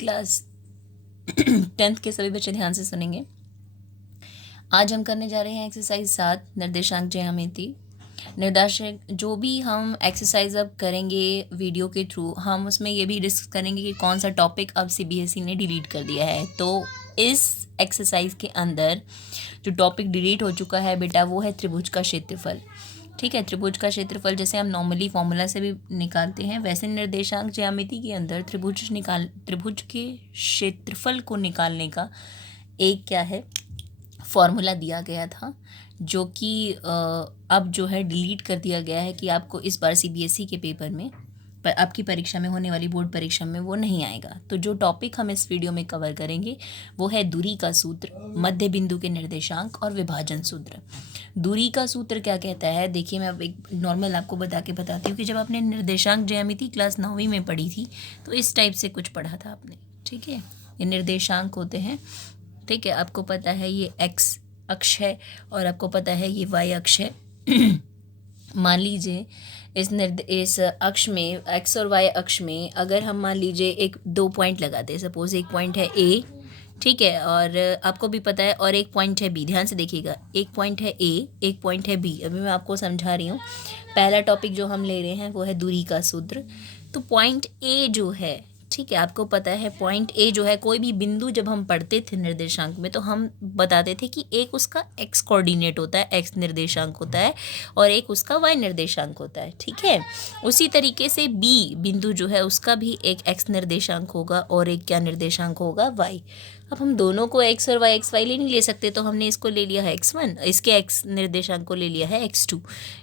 Class 10th के सभी बच्चे ध्यान से सुनेंगे। आज हम करने जा रहे हैं एक्सरसाइज 7 निर्देशांक ज्यामिति। निर्देशांक जो भी हम एक्सरसाइज अब करेंगे वीडियो के थ्रू, हम उसमें ये भी डिस्कस करेंगे कि कौन सा टॉपिक अब सीबीएसई ने डिलीट कर दिया है। तो इस एक्सरसाइज के अंदर जो टॉपिक डिलीट हो चुका है बेटा वो है त्रिभुज का क्षेत्रफल। ठीक है, त्रिभुज का क्षेत्रफल जैसे हम नॉर्मली फॉर्मूला से भी निकालते हैं, वैसे निर्देशांक ज्यामिति के अंदर त्रिभुज के क्षेत्रफल को निकालने का एक क्या है फॉर्मूला दिया गया था, जो कि अब जो है डिलीट कर दिया गया है कि आपको इस बार सीबीएसई के पेपर में पर आपकी परीक्षा में होने वाली बोर्ड परीक्षा में वो नहीं आएगा। तो जो टॉपिक हम इस वीडियो में कवर करेंगे वो है दूरी का सूत्र, मध्य बिंदु के निर्देशांक और विभाजन सूत्र। दूरी का सूत्र क्या कहता है, देखिए मैं अब एक नॉर्मल आपको बताती हूँ कि जब आपने निर्देशांक ज्यामिति क्लास 9वीं में पढ़ी थी तो इस टाइप से कुछ पढ़ा था आपने। ठीक है, ये निर्देशांक होते हैं। ठीक है, आपको पता है ये एक्स अक्ष है और आपको पता है ये वाई अक्ष है। मान लीजिए इस अक्ष में एक्स और वाई अक्ष में अगर हम मान लीजिए एक 2 पॉइंट लगाते हैं, सपोज एक पॉइंट है ए, ठीक है, और आपको भी पता है, और एक पॉइंट है बी। ध्यान से देखिएगा, एक पॉइंट है ए, एक पॉइंट है बी। अभी मैं आपको समझा रही हूँ। पहला टॉपिक जो हम ले रहे हैं वो है दूरी का सूत्र। तो पॉइंट ए जो है, ठीक है, आपको पता है पॉइंट ए जो है, कोई भी बिंदु जब हम पढ़ते थे निर्देशांक में तो हम बताते थे कि एक उसका एक्स कोऑर्डिनेट होता है, एक्स निर्देशांक होता है, और एक उसका वाई निर्देशांक होता है। ठीक है, उसी तरीके से बी बिंदु जो है उसका भी एक एक्स निर्देशांक होगा और एक क्या निर्देशांक होगा, वाई। अब हम दोनों को एक्स और वाई एक्स वाई नहीं ले सकते, तो हमने इसको ले लिया है x1, इसके एक्स निर्देशांक को ले लिया है x2,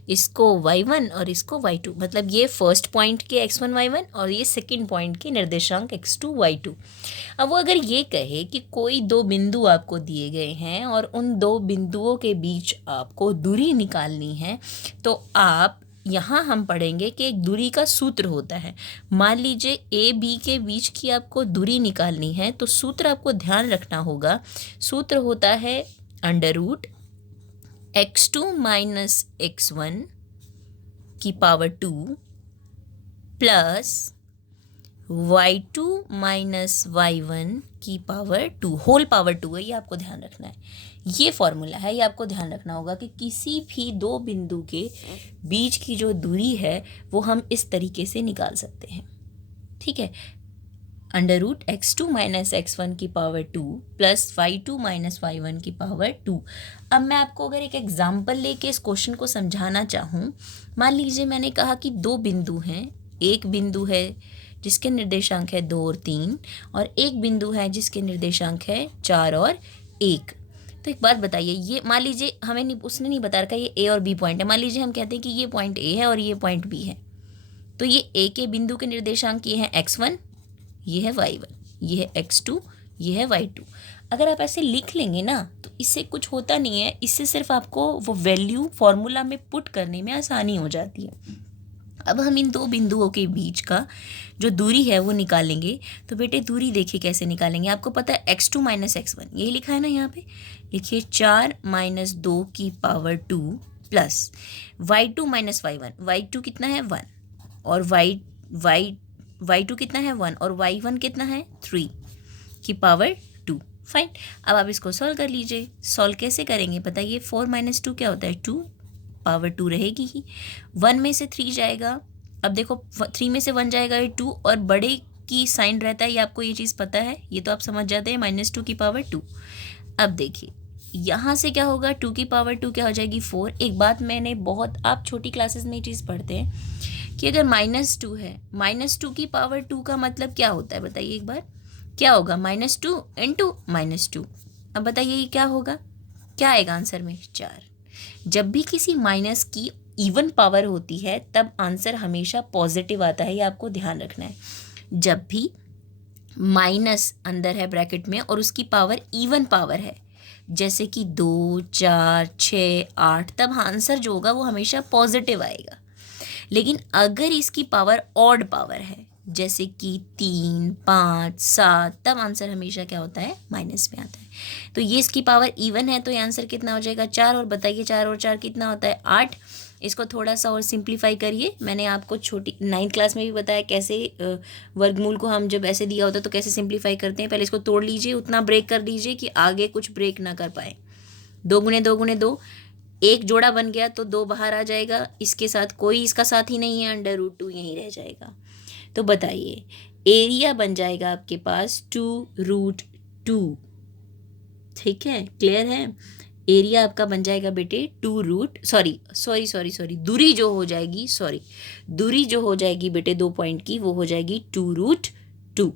इसको y1 और इसको y2। मतलब ये फर्स्ट पॉइंट के x1 y1 और ये सेकंड पॉइंट के निर्देशांक x2 y2। अब वो अगर ये कहे कि कोई 2 बिंदु आपको दिए गए हैं और उन 2 बिंदुओं के बीच आपको दूरी निकालनी है, तो आप यहाँ हम पढ़ेंगे कि एक दूरी का सूत्र होता है। मान लीजिए ए बी के बीच की आपको दूरी निकालनी है, तो सूत्र आपको ध्यान रखना होगा। सूत्र होता है √x2 माइनस x1 की power 2 plus y2 minus y1 की पावर 2 होल पावर 2 है। ये आपको ध्यान रखना है, ये फॉर्मूला है, ये आपको ध्यान रखना होगा कि किसी भी 2 बिंदु के बीच की जो दूरी है वो हम इस तरीके से निकाल सकते हैं। ठीक है, √x2 माइनस x1 की power 2 plus y2 minus y1 की पावर 2। अब मैं आपको अगर एक एग्जाम्पल लेके इस क्वेश्चन को समझाना चाहूँ, मान लीजिए मैंने कहा कि 2 बिंदु हैं। एक बिंदु है जिसके निर्देशांक है 2 और 3, और एक बिंदु है जिसके निर्देशांक है 4 और 1। तो एक बात बताइए, ये मान लीजिए हमें नहीं, उसने नहीं बता रखा ये ए और बी पॉइंट है। मान लीजिए हम कहते हैं कि ये पॉइंट ए है और ये पॉइंट बी है, तो ये ए के बिंदु के निर्देशांक ये है x1, ये है y1, ये है x2, ये है y2। अगर आप ऐसे लिख लेंगे ना तो इससे कुछ होता नहीं है, इससे सिर्फ आपको वो वैल्यू फॉर्मूला में पुट करने में आसानी हो जाती है। अब हम इन 2 बिंदुओं के बीच का जो दूरी है वो निकालेंगे। तो बेटे दूरी देखिए कैसे निकालेंगे। आपको पता है x2 माइनस x1, यही लिखा है ना, यहाँ पे लिखिए 4 माइनस 2 की power 2 plus y2 minus y1। y2 कितना है 1 और y2 कितना है 1 और y1 कितना है 3 की पावर 2। फाइन, अब आप इसको सॉल्व कर लीजिए। सॉल्व कैसे करेंगे बताइए। 4 माइनस 2 क्या होता है 2, पावर 2 रहेगी ही। 1 में से 3 जाएगा, अब देखो 3 में से 1 जाएगा 2, और बड़े की साइन रहता है, ये आपको ये चीज़ पता है, ये तो आप समझ जाते हैं, -2 की पावर 2। अब देखिए यहाँ से क्या होगा, 2 की पावर 2 क्या हो जाएगी 4। एक बात मैंने बहुत, आप छोटी क्लासेस में ये चीज़ पढ़ते हैं कि अगर -2 है, -2 की पावर 2 का मतलब क्या होता है बताइए एक बार, क्या होगा -2 इंटू -2। अब बताइए ये क्या होगा, क्या आएगा आंसर में 4। जब भी किसी माइनस की इवन पावर होती है तब आंसर हमेशा पॉजिटिव आता है, ये आपको ध्यान रखना है। जब भी माइनस अंदर है ब्रैकेट में और उसकी पावर इवन पावर है, जैसे कि 2, 4, 6, 8, तब आंसर जो होगा वो हमेशा पॉजिटिव आएगा। लेकिन अगर इसकी पावर ऑड पावर है, जैसे कि 3, 5, 7, तब आंसर हमेशा क्या होता है, माइनस में आता है। तो ये इसकी पावर इवन है तो ये आंसर कितना हो जाएगा 4। और बताइए 4 और 4 कितना होता है 8। इसको थोड़ा सा और सिंप्लीफाई करिए। मैंने आपको छोटी 9th क्लास में भी बताया कैसे वर्गमूल को हम जब ऐसे दिया होता है तो कैसे सिंप्लीफाई करते हैं। पहले इसको तोड़ लीजिए, उतना ब्रेक कर दीजिए कि आगे कुछ ब्रेक ना कर पाए। 2 गुणे 2 गुणे 2, एक जोड़ा बन गया तो 2 बाहर आ जाएगा, इसके साथ कोई इसका साथ ही नहीं है, √2 यहीं रह जाएगा। तो बताइए एरिया बन जाएगा आपके पास 2√2। ठीक है, क्लियर है। एरिया आपका बन जाएगा बेटे दूरी जो हो जाएगी, दूरी जो हो जाएगी बेटे 2 पॉइंट की, वो हो जाएगी 2√2।